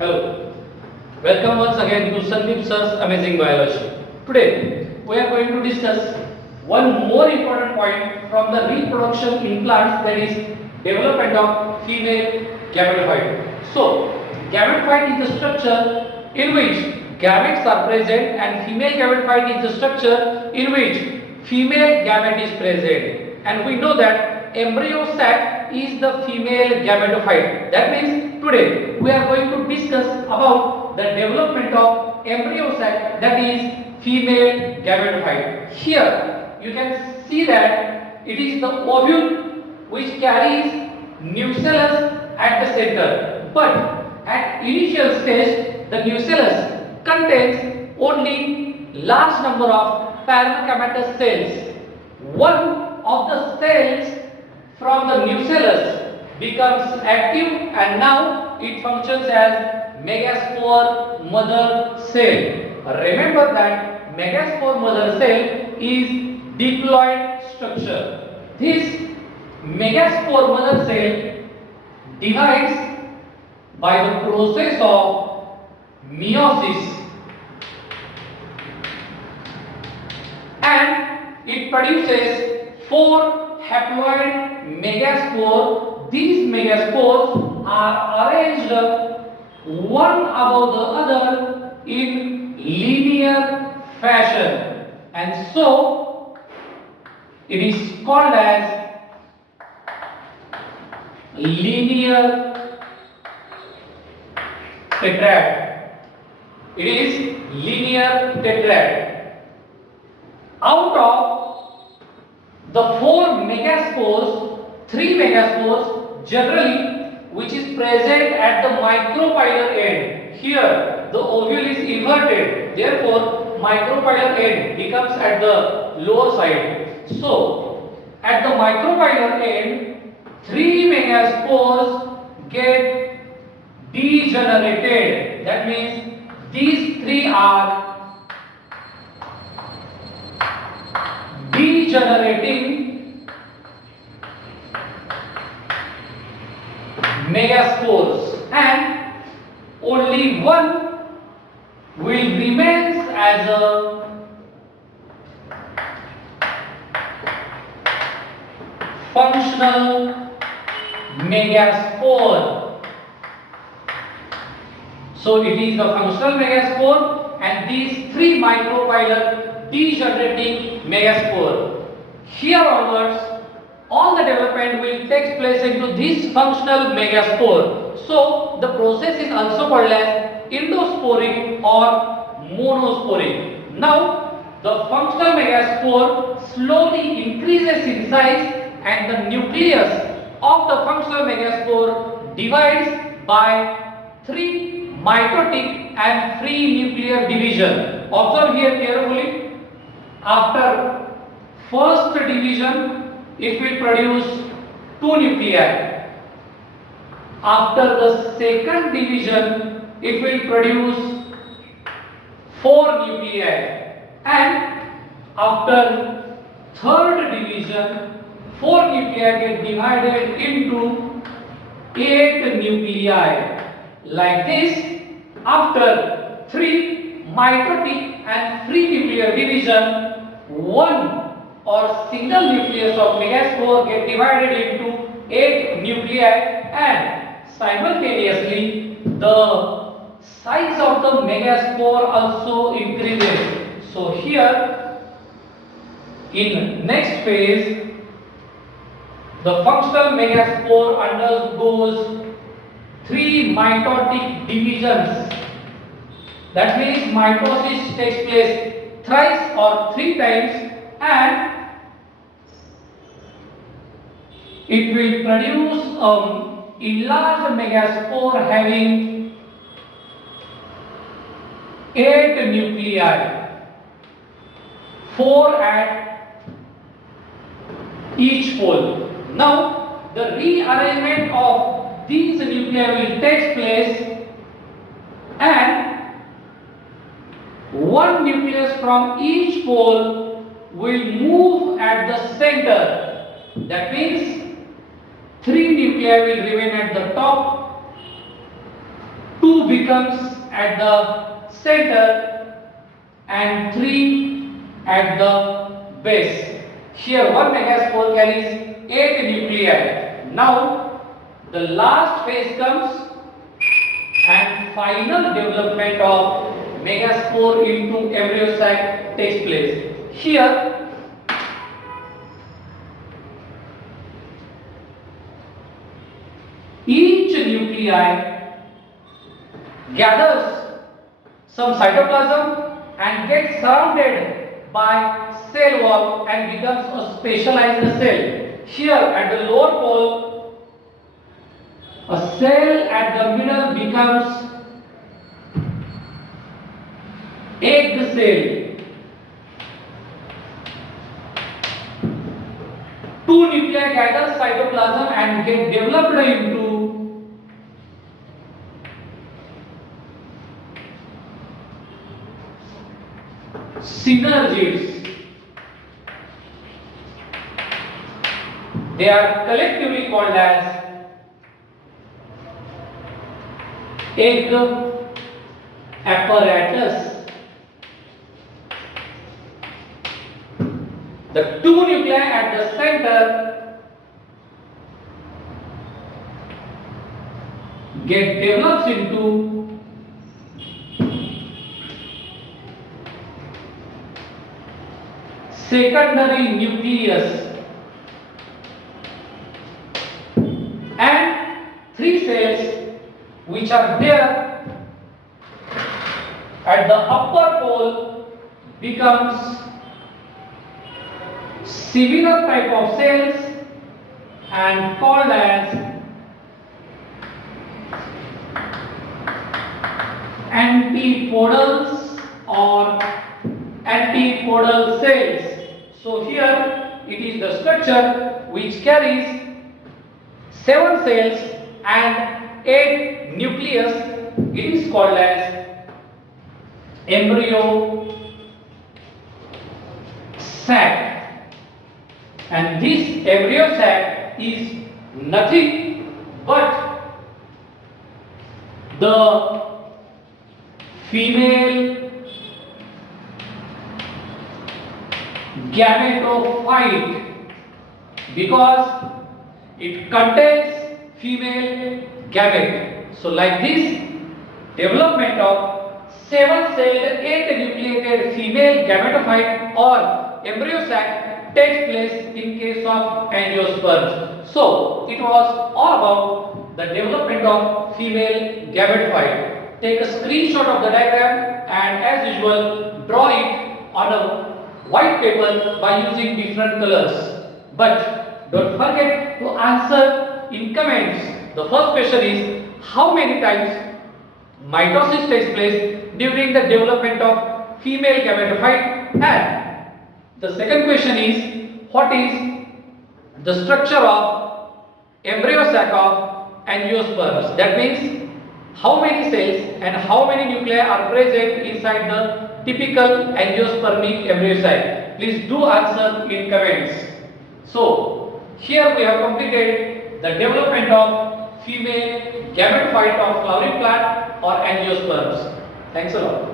Hello, welcome once again to Sandeep Sir's Amazing Biology. Today, we are going to discuss one more important point from the reproduction in plants, that is development of female gametophyte. So, gametophyte is the structure in which gametes are present and female gametophyte is the structure in which female gamete is present. And we know that embryo sac is the female gametophyte. That means today we are going to discuss about the development of embryo sac, that is female gametophyte. Here you can see that it is the ovule which carries nucellus at the center, but at initial stage the nucellus contains only large number of parenogametous cells. One of the cells from the nucellus becomes active and now it functions as megaspore mother cell. Remember that megaspore mother cell is diploid structure. This megaspore mother cell divides by the process of meiosis and it produces 4 haploid megaspores. These megaspores are arranged one above the other in linear fashion, and so it is called as linear tetrad. It is linear tetrad. Out of the 4 megaspores, 3 megaspores generally which is present at the micropylar end. Here the ovule is inverted, therefore micropylar end becomes at the lower side. So at the micropylar end 3 megaspores get degenerated. That means these 3 are degenerating megaspores and only one will remain as a functional megaspore. So it is the functional megaspore and these 3 micropylar degenerating megaspore. Here onwards, all the development will take place into this functional megaspore. So the process is also called as endosporic or monosporic. Now the functional megaspore slowly increases in size and the nucleus of the functional megaspore divides by 3 mitotic and free nuclear division. Observe here carefully. After first division, it will produce 2 nuclei. After the second division, it will produce 4 nuclei. And after third division, 4 nuclei get divided into 8 nuclei. Like this, after 3 mitotic and free nuclear division, one or single nucleus of megaspore get divided into 8 nuclei and simultaneously the size of the megaspore also increases. So here in next phase the functional megaspore undergoes 3 mitotic divisions. That means mitosis takes place thrice or 3 times and it will produce enlarged megaspore having 8 nuclei, 4 at each pole. Now the rearrangement of these nuclei will take place and one nucleus from each pole will move at the center. That means 3 nuclei will remain at the top, 2 2 becomes at the center and 3 at the base. Here one megaspore carries 8 nuclei. Now the last phase comes and final development of megaspore into embryo sac takes place. Here each nuclei gathers some cytoplasm and gets surrounded by cell wall and becomes a specialized cell. Here at the lower pole, a cell at the middle becomes egg cell. 2 nuclei gather cytoplasm and get developed into synergids. They are collectively called as egg apparatus. The 2 nuclei at the center get developed into secondary nucleus and 3 cells which are there at the upper pole becomes similar type of cells and called as antipodals or antipodal cells. So here it is the structure which carries 7 cells and 8 nucleus. It is called as embryo sac, and this embryo sac is nothing but the female gametophyte because it contains female gamete. So like this, development of 7-celled 8-nucleated female gametophyte or embryo sac takes place in case of angiosperms. So it was all about the development of female gametophyte. Take a screenshot of the diagram and as usual draw it on a white paper by using different colors. But don't forget to answer in comments. The first question is how many times mitosis takes place during the development of female gametophyte, and the second question is what is the structure of embryo sac of angiosperms. That means how many cells and how many nuclei are present inside the typical angiospermic embryo sac. Please do answer in comments. So here we have completed the development of female gametophyte of flowering plant or angiosperms. Thanks a lot.